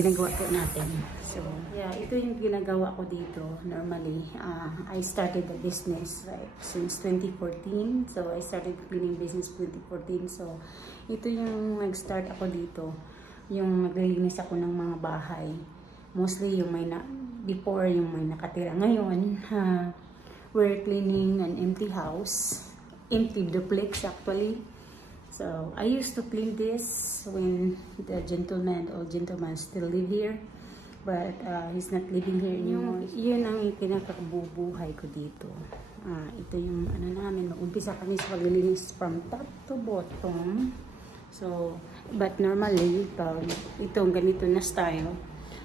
ginagawa po natin. So, yeah, ito yung ginagawa ko dito. Normally, I started the business since 2014. So, I started cleaning business 2014. So, ito yung nag-start ako dito. Yung naglilinis ako ng mga bahay. Mostly yung before yung may nakatira. Ngayon, we're cleaning an empty house. Empty duplex actually. So, I used to clean this when the old gentleman still live here. But, he's not living here anymore. Yun ang pinakabubuhay ko dito. Ito yung namin. Umpisa kami sa paglilinis from top to bottom. So, but normally, itong ganito na style,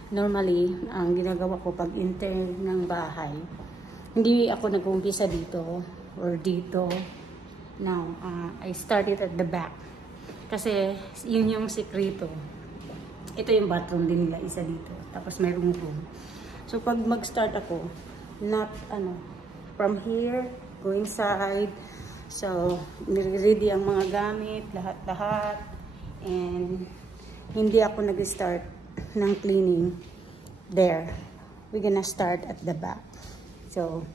normally, ang ginagawa ko pag enter ng bahay, hindi ako nag-umpisa dito or dito. Now, I started at the back. Kasi, yun yung sekreto. Ito yung bathroom din nila, isa dito. Tapos mayroong room. So, pag mag-start ako, not, from here, go inside. So, ready ang mga gamit, lahat-lahat. And, hindi ako nag-start ng cleaning there. We're gonna start at the back. So,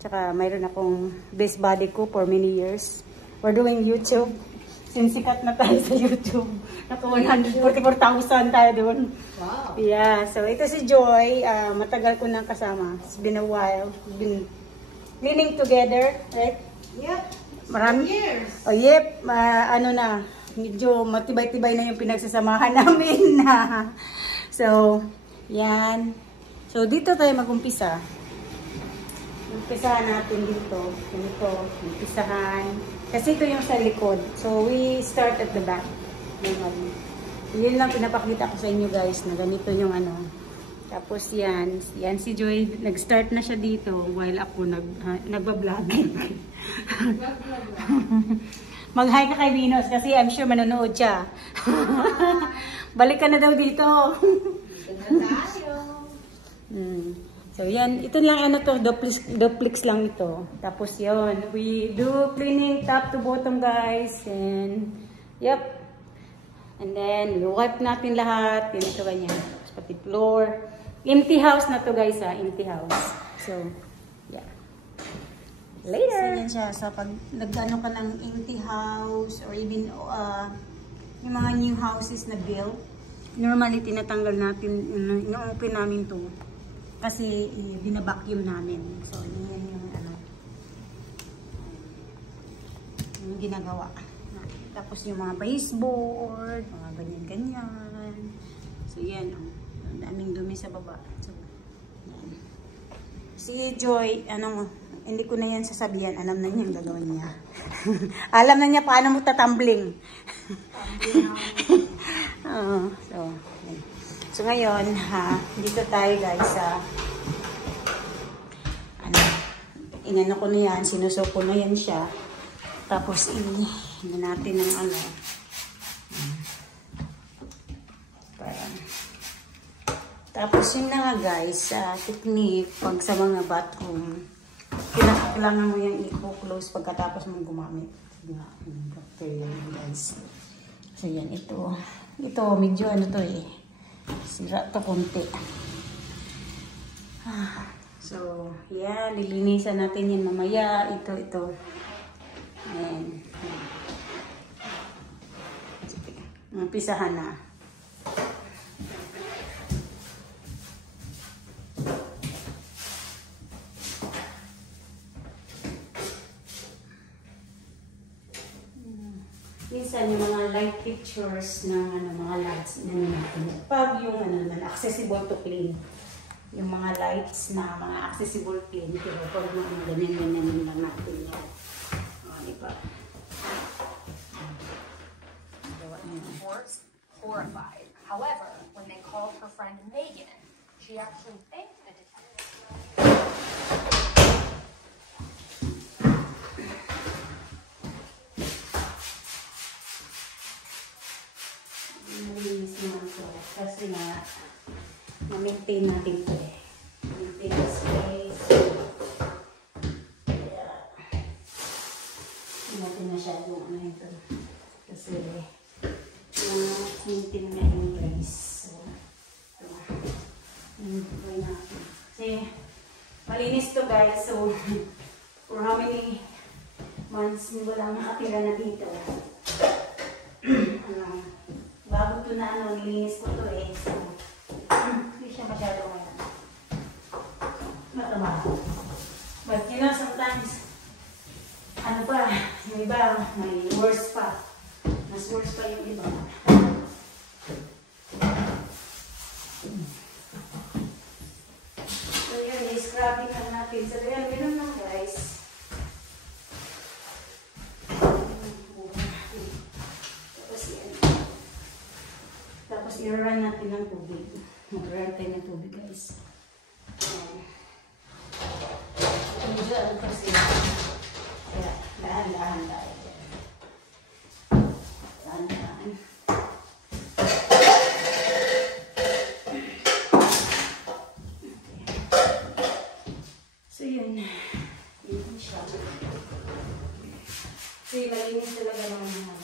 tsaka mayroon akong best buddy ko for many years. We're doing YouTube. Sinsikat na tayo sa YouTube. Naka 144,000 tayo doon. Wow. Yeah. So, ito si Joy. Matagal ko nang kasama. It's been a while. We've been cleaning together. Right? Yep. Marami. Years. Oh, yep. Medyo matibay-tibay na yung pinagsasamahan namin. So, yan. So, dito tayo mag-umpisa. Umpisahan natin dito. Ganito. Umpisahan. Kasi ito yung sa likod. So, we start at the back. Yun lang pinapakita ko sa inyo guys na ganito yung Tapos yan. Yan si Joy. Nag-start na siya dito while ako nagbablog. Mag-hi ka kay Venus kasi I'm sure manonood siya. Balik ka na daw dito. So yan, ito lang duplex lang ito. Tapos yun, we do cleaning top to bottom guys. And yep. And then we wipe natin lahat. Ganito ganyan. Tapos pati floor. Empty house na to guys empty house. So yeah. Later. So yan siya. So pag nag-ano ka ng empty house or even yung mga new houses na built, normally tinatanggal natin, ino-open namin to. Kasi binabacuum namin. So, yan yung ginagawa. Tapos yung mga baseboard, mga ganyan-ganyan. So, yan. Ang daming dumi sa baba. So, yan. Si Joy, hindi ko na yan sasabihan. Alam na niya yung gagawin niya. Alam na niya paano mo tatumbling. So, ngayon, dito tayo guys sa inano ko na yan, sinusok ko na yan siya. Tapos, natin ng Tapos, yun na nga guys, technique, pag sa mga bathroom, kailangan mo yung i-close pagkatapos mong gumamit. Guys. So, yan, ito. Ito, medyo to sira to konti. So, yan. Lilinisan natin yan mamaya. Ito. Ayan. Umpisahan na. Minsan yung mga light pictures ng mga lights pag yung naman accessible to clean, yung mga lights na mga accessible clean, pero pag ganyan lang natin yan. Diba? Reports horrified. However, when they called her friend Megan, she actually thanked the detective. Kasi na-maintain natin ito maintain the space. Kaya, hindi natin masyadong ito. Kasi, na-maintain na yung place. So, ito. Gawin natin. Kasi malinis to guys. So, for how many months wala makatira na dito. Bago to na nilinis ko to eh. So, hindi siya masyado mataba. But you know, sometimes, ano pa, yung iba, may worse pa. Mas worse pa yung iba. So yun, i-scrubbing lang natin. So yun, ganun lang guys. Tapos yan. Tapos i-run natin ng tubig. Mag-run tayo ng tubig guys. Ito dyan kasi. Kaya, dahan-dahan tayo. Dahan-dahan. So yun. Yun siya. So yun, malinis talaga ng mga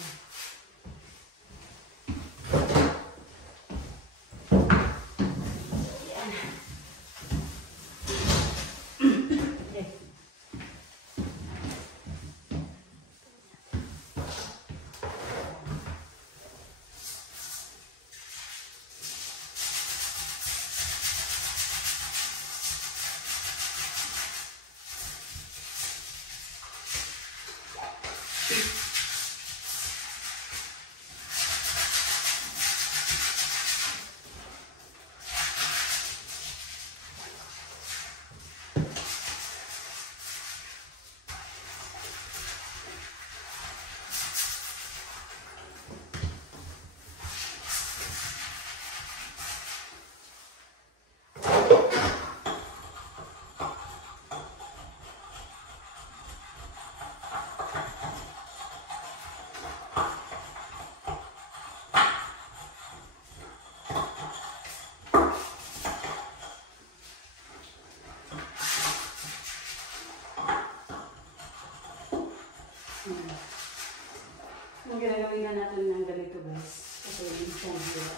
ang ginagawin na natin ng ganito guys. Kasi minsan hirap.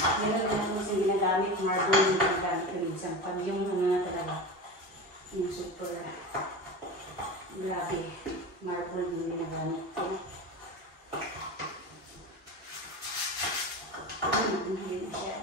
Meron na natin kasi ginagamit, marble yung ginagamit ko minsan. Pag yung ano na talaga, yung super grabe, marble yung ginagamit ko. Hindi na siya.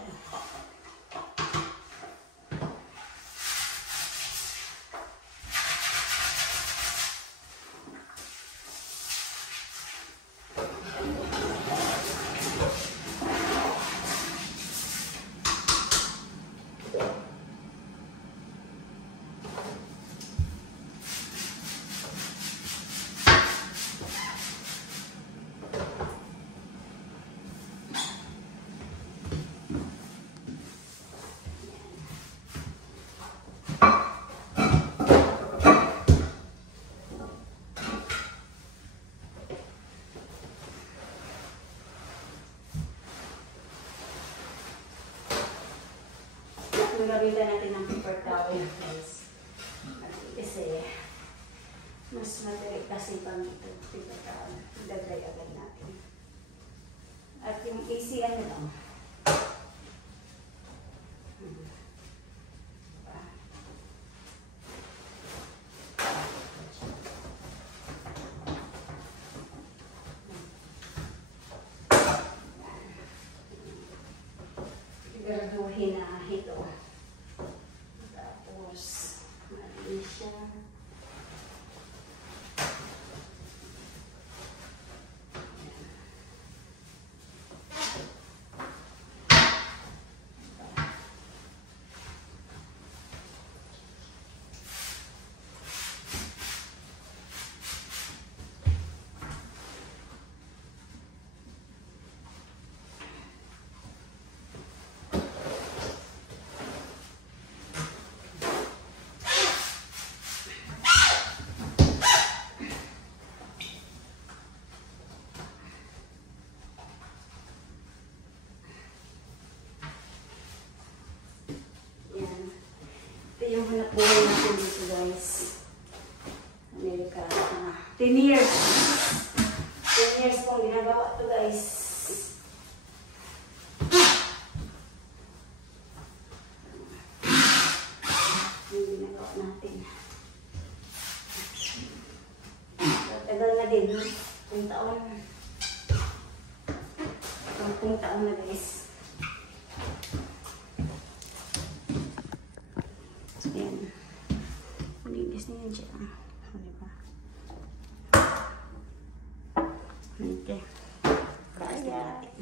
Gamitan natin ng paper towel guys. Kasi mas madali kasi pang ito paper towel. Idagay agad natin. At yung easy ano lang. Siguraduhin na ito. Tapos, malinis siya. Yung hanap buhay natin dito guys. Amerika. 10 years. 10 years pong ginagawa ito guys. natin. 10 taon. 10 taon na guys. Ayan. Malinis na yan siya. Diba? Okay. Tapos na natin.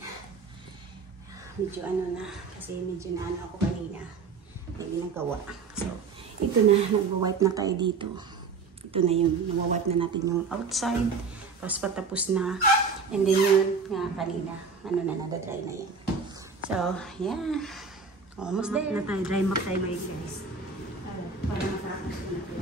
Medyo ano na. Kasi medyo na ano ako kanina. May ginagawa. So, ito na. Nag-wipe na tayo dito. Ito na yun. Nag-wipe na natin yung outside. Tapos patapos na. And then yun nga kanina. Ano na, nadadry na yan. So, yeah. Almost there. Na tayo. Dry mark tayo guys. Para matapos ko na ito.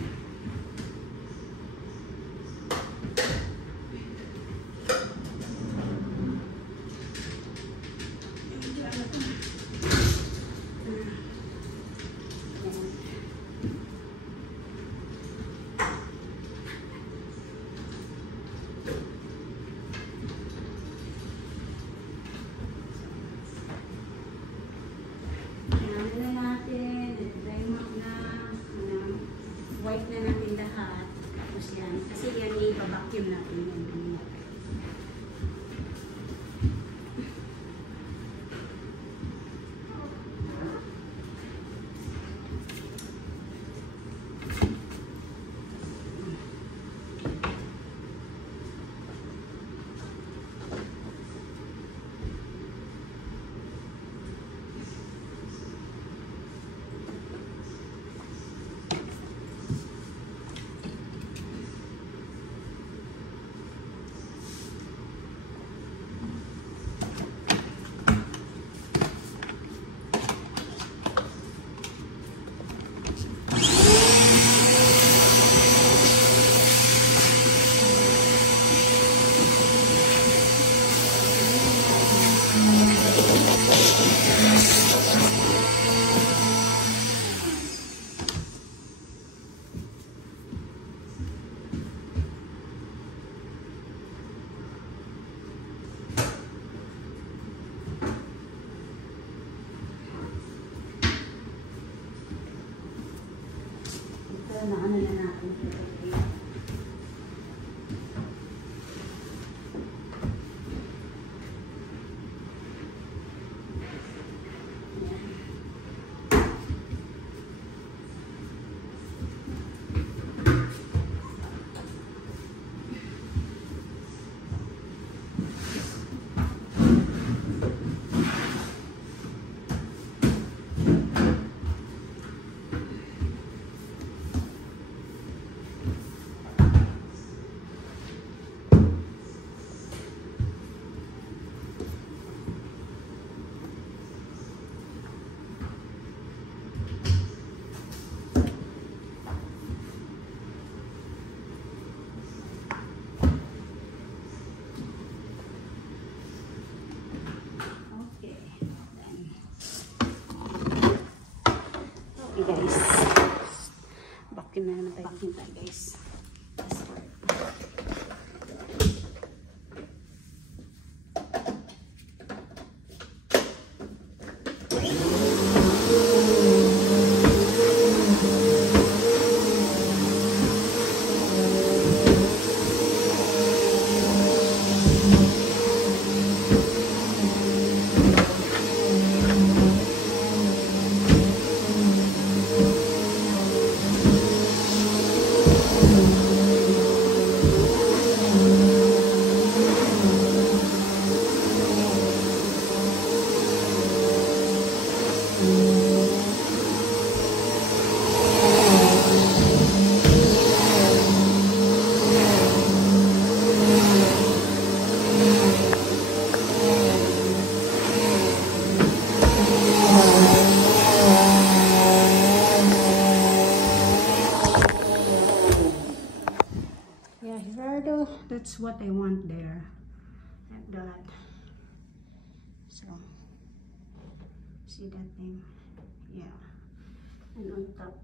Wipe na natin lahat. Tapos yan. Kasi yan i-vacuum natin yan. Na ano na natin. Guys, vacuum na naman tayo. Vacuum tayo guys. That's what I want there. Like that. So, see that thing? Yeah. And on top.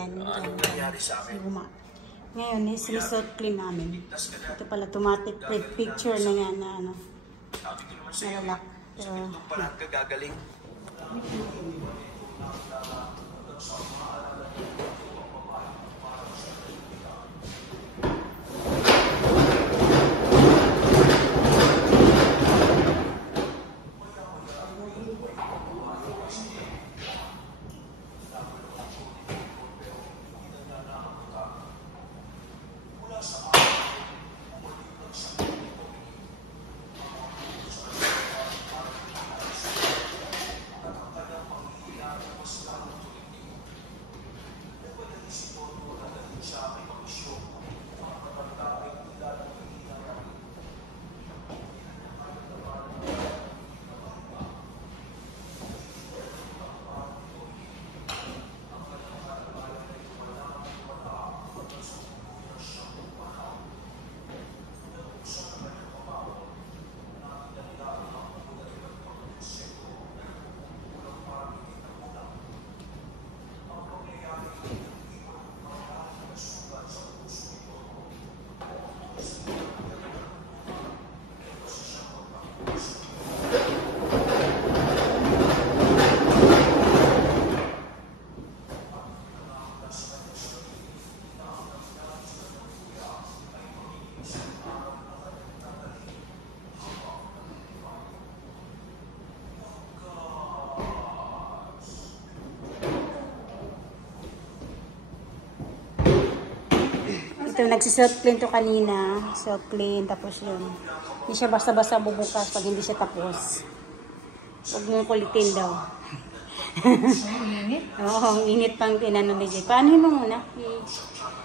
Yan. Luma. Ngayon, sinisot clean namin. Ito pala, automatic picture na yan na ano. Nalalak. Pero, gagaling. ito, nagsiself clean to kanina. Self clean, tapos yun. Hindi siya basta-basta bubukas pag hindi siya tapos. Huwag mong kulitin daw. Oo, ang init pang tinanong ni Jay. Paano mo muna?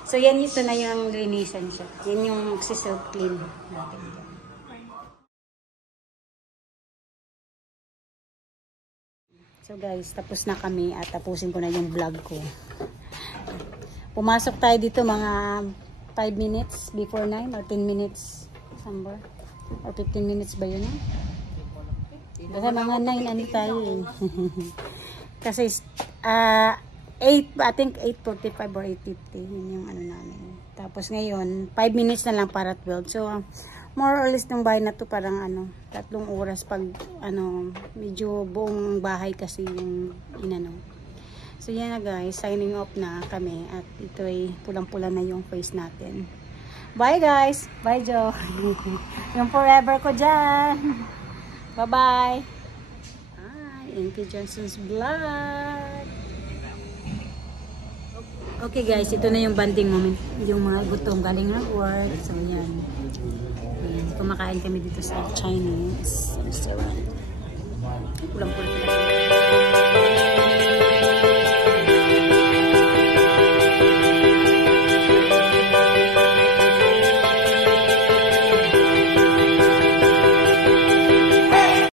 So yan, ito na yung linisan siya. Yan yung magsiself clean natin. So guys, tapos na kami at tapusin ko na yung vlog ko. Pumasok tayo dito mga 5 minutes before 9 or 10 minutes somewhere. Or 15 minutes ba yun? Basta mga 9 ano tayo eh. Kasi 8, I think 8:45 or 8:50 yun yung ano namin. Tapos ngayon 5 minutes na lang para 12. So more or less ng bahay na to parang ano 3 oras pag ano medyo buong bahay kasi yung inano. So yan na guys, signing off na kami at ito ay pulang-pula na yung face natin. Bye guys! Bye Jo! Yung forever ko dyan! Bye-bye! Inky Johnson's vlog! Okay guys, ito na yung bonding moment. Yung mga gutom galing ng work. So yan. Kumakain kami dito sa Chinese.